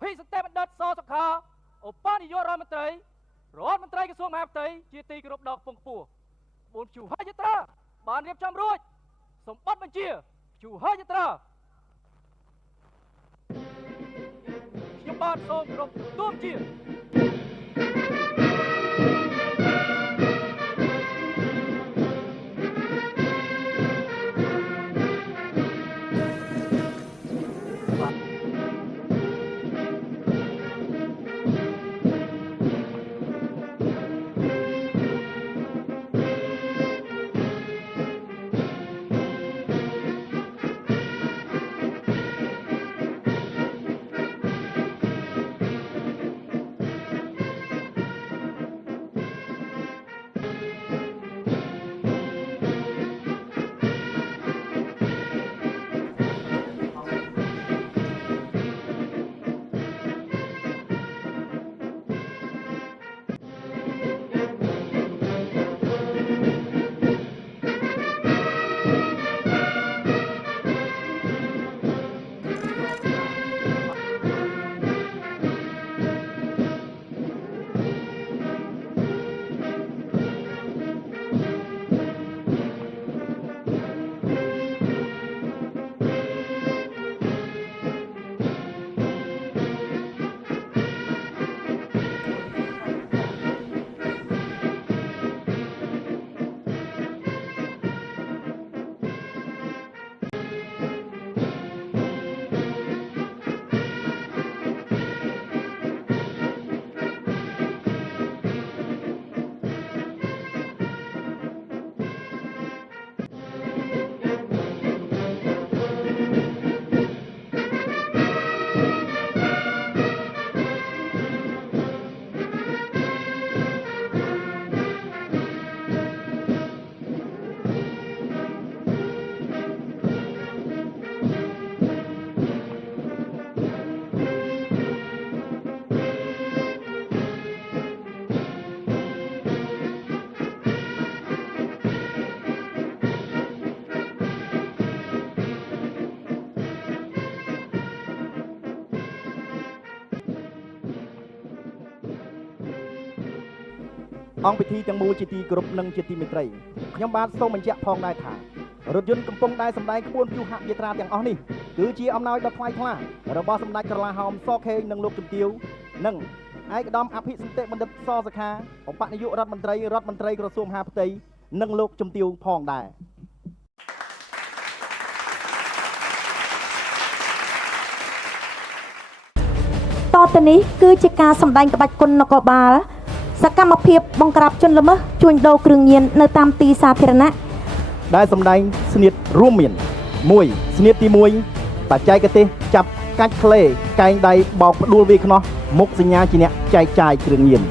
ភិសន្តិបណ្ឌិតសសុខាឧបនាយករដ្ឋមន្ត្រីក្រសួងមហាផ្ទៃជាទីគោរពដ៏ខ្ពង់ខ្ពស់ក្បួនព្យុហយាត្រាបានរៀបចំរួចសម្បត្តិបញ្ជាព្យុហយាត្រាខ្ញុំបាទសូមគោរពទទួលជា អង្គពិធីទាំងមូលជាទីគោរពនិងជាទីមេត្រីខ្ញុំបាទសូមបញ្ជាក់ផងដែរថារថយន្តកំពុងតែសម្ដែងក្បួនព្យុហយាត្រាទាំងអស់នេះគឺជាអំណោយដ៏ថ្លៃថ្លារបស់សម្ដេចក្រឡាហោមសខេងនិងលោកជំទាវនិងឯកឧត្តមអភិសន្តិបណ្ឌិតសសុខាឧបនាយករដ្ឋមន្ត្រីក្រសួងមហាផ្ទៃនិងលោកជំទាវផងដែរតទៅនេះគឺជាការសម្ដែងក្បាច់គុណនគរបាលសកម្មភាពបង្ក្រាបជនល្មើសជួញដូរគ្រឿងញៀននៅតាមទីសាធារណៈដែលសម្ដែងស្នៀតរួមមាន1ស្នៀតទី1បច្ចេកទេសចាប់កាច់ក្លេកែងដៃបោកផ្ដួលវាយខ្នោះមុខសញ្ញាជាអ្នកចែកចាយគ្រឿងញៀន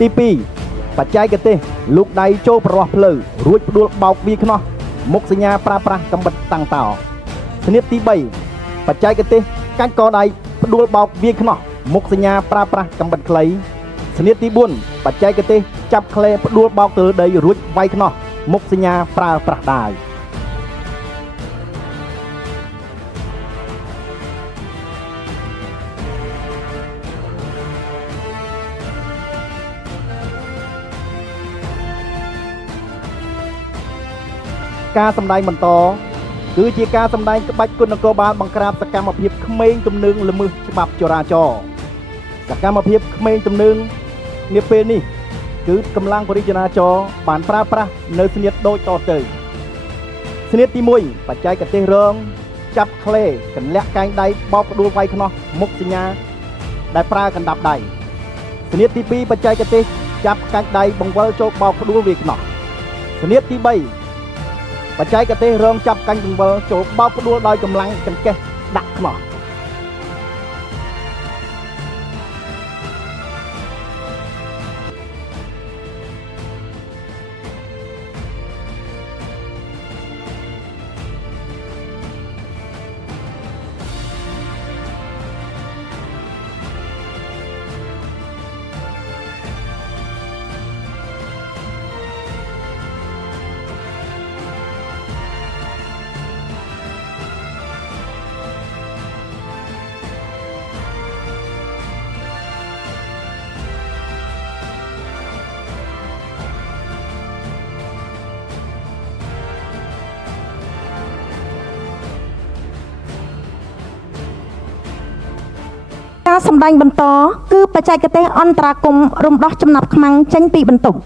ទី2បច្ចេកទេសលូកដៃចូលប្ររោះផ្លូវរួចផ្ដួលបោកវាយខ្នោះមុខសញ្ញាប្រើប្រាស់កំបិតតាំងតោស្នៀតទី3បច្ចេកទេសកាច់កដៃផ្ដួលបោកវាយខ្នោះមុខសញ្ញាប្រើប្រាស់កំបិតខ្លីស្នៀតទី4បច្ចេកទេសចាប់ក្លេផ្ដួលបោកទៅលើដីរួចវាយខ្នោះមុខសញ្ញាប្រើប្រាស់ដាវការសម្ដែងបន្តគឺជាការសម្ដែងក្បាច់គុណនគរបាលបង្ក្រាបសកម្មភាពក្មេងទំនើងល្មើសច្បាប់ចរាចរណ៍សកម្មភាពក្មេងទំនើងនាពេលនេះគឺកម្លាំងបរិយាចរាចរណ៍បានប្រើប្រាស់នៅស្នៀតដូចតទៅស្នៀតទី1បច្ចេកទេសរងចាប់ក្លេកន្លាក់កែងដៃបោកផ្ដួលវាយខ្នោះមុខសញ្ញាដែលប្រើកណ្ដាប់ដៃស្នៀតទី2បច្ចេកទេសចាប់កាច់ដៃបង្វិលចូលបោកផ្ដួលវាយខ្នោះស្នៀតទី3បច្ចេកទេសរងចាប់កាញ់បង្វិលចូលបោកផ្ដួលដោយកម្លាំងចង្កេះដាក់ខ្នោះ ការសម្ដែងបន្តគឺបច្ចេកទេសអន្តរាគមន៍រំដោះចំណាប់ខ្មាំងចេញពីបន្ទប់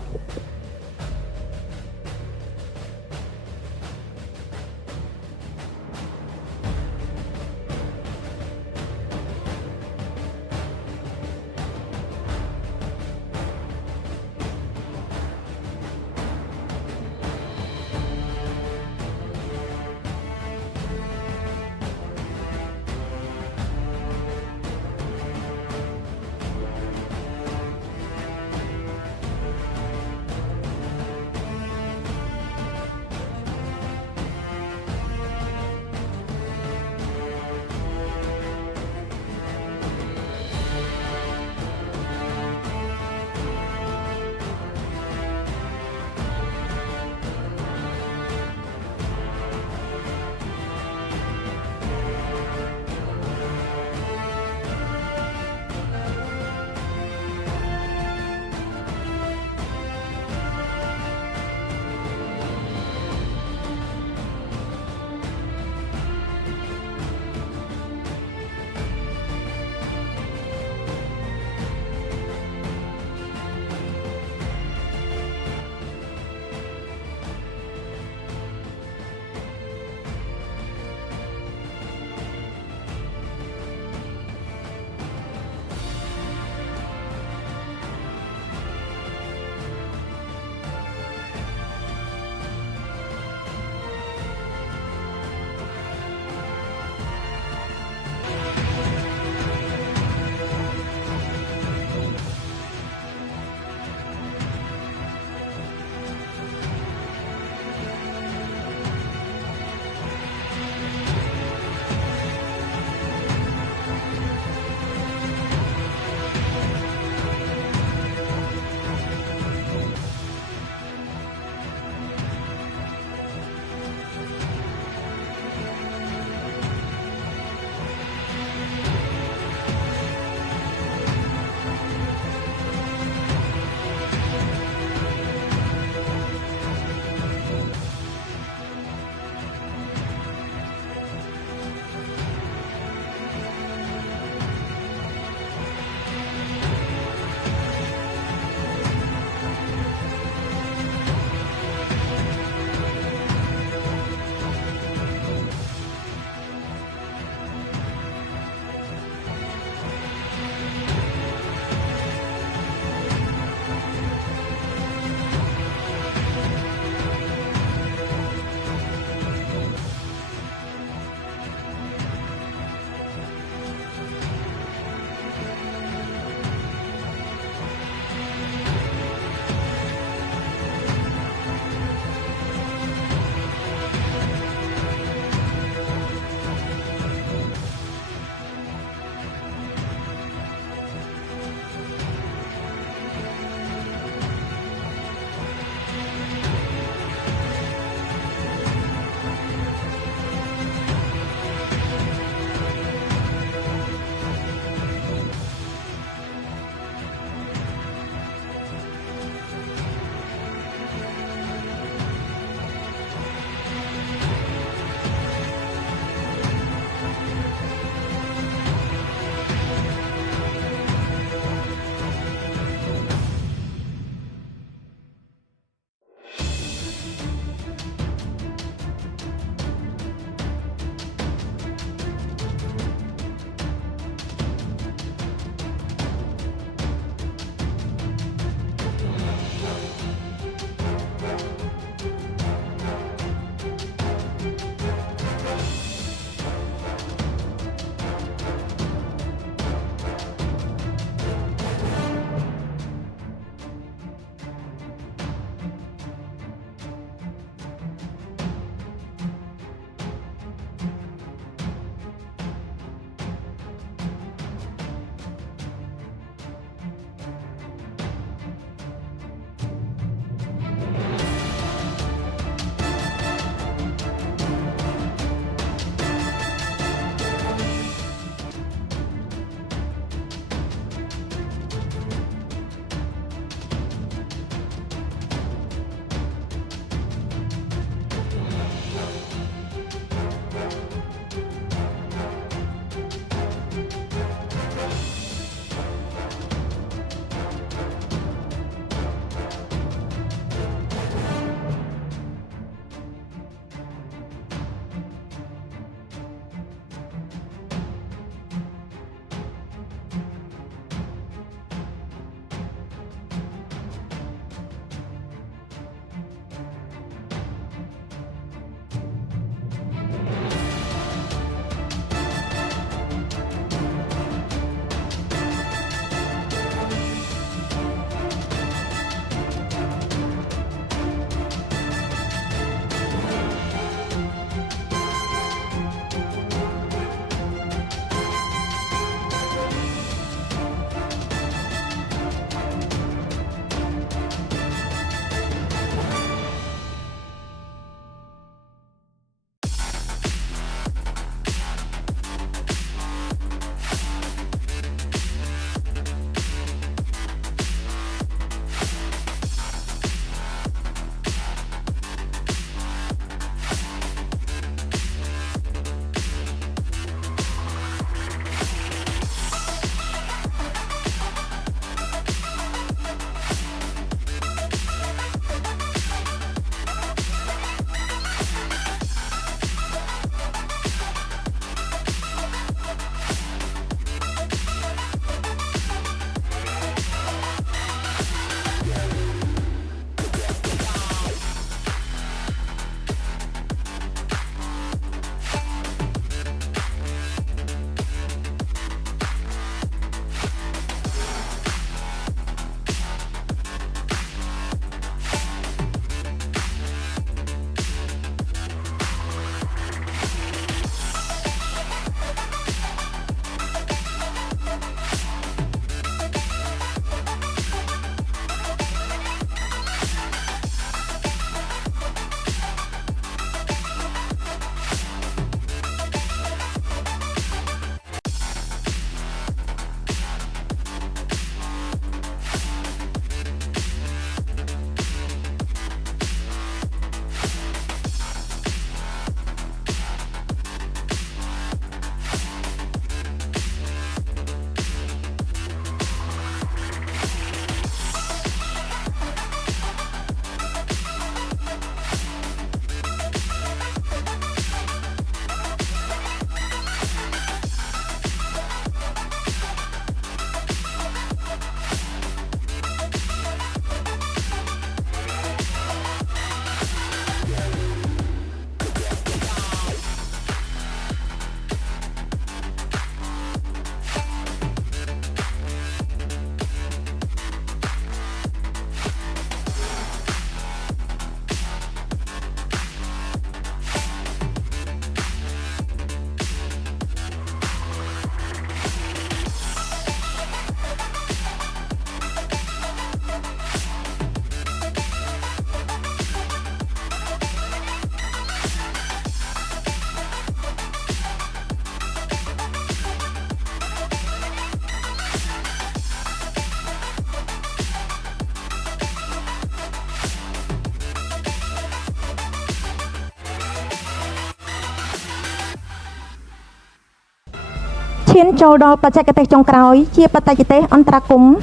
ឈានចូលដល់បច្ចេកទេសចុងក្រោយជាបច្ចេកទេសអន្តរាគមន៍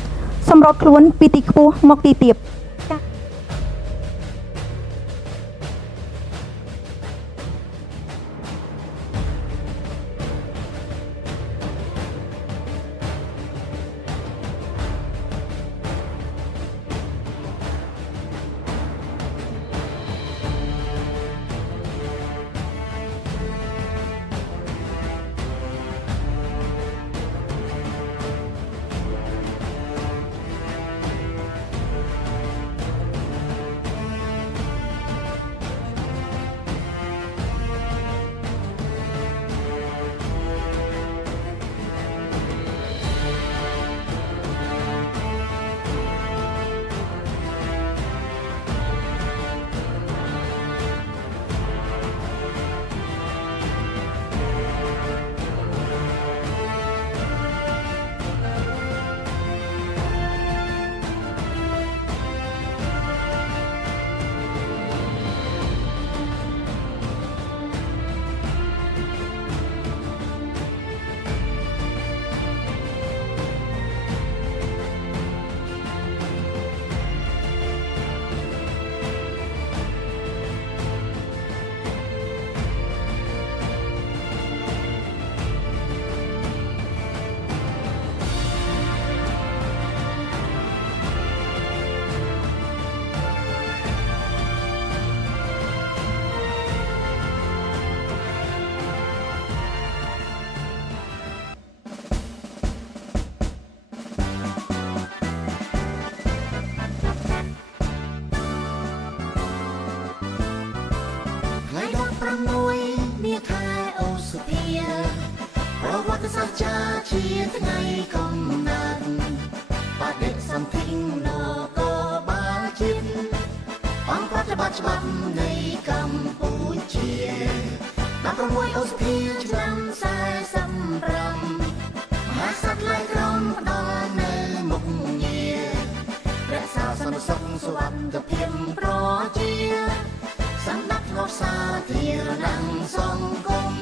សម្របខ្លួនពីទីខ្ពស់មកទីទាប មួយនាខែអូសុភាប្រវត្តិសាស្ត្រចាជាថ្ងៃកំណើតបដិសន្ធិនគរបាលជាតិអង្គប្រតិបត្តិច្បាប់នៃកម្ពុជា16អូសុភាឆ្នាំ45មហាក្សត្រឡើងក្រមផ្ដល់នៅមុខងាររក្សាសន្តិសុខសុវត្ថិភាពប្រជាសណ្ដាប់ធ្នាប់សាធារណៈសង្គម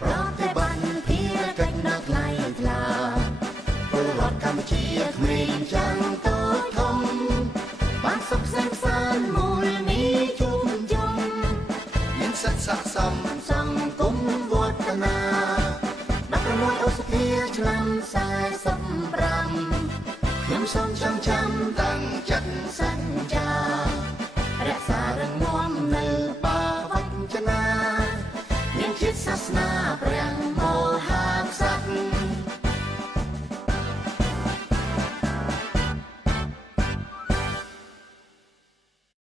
ប្រតិបត្តិភារកិច្ចដ៏ថ្លៃថ្លាពលរដ្ឋកម្ពុជាក្មេងចាំតូចធំបានសុខសាន្តសានមូលមីជួបជុំមានសិទ្ធិស័ក្តិសមសង្គមវឌ្ឍនា16អូសុភាឆ្នាំ45ខ្ញុំសូមចងចាំតាំងចិត្តសន្យារក្សារឹងមាំនៅបាវចនាមានជាតិសាសនាព្រះ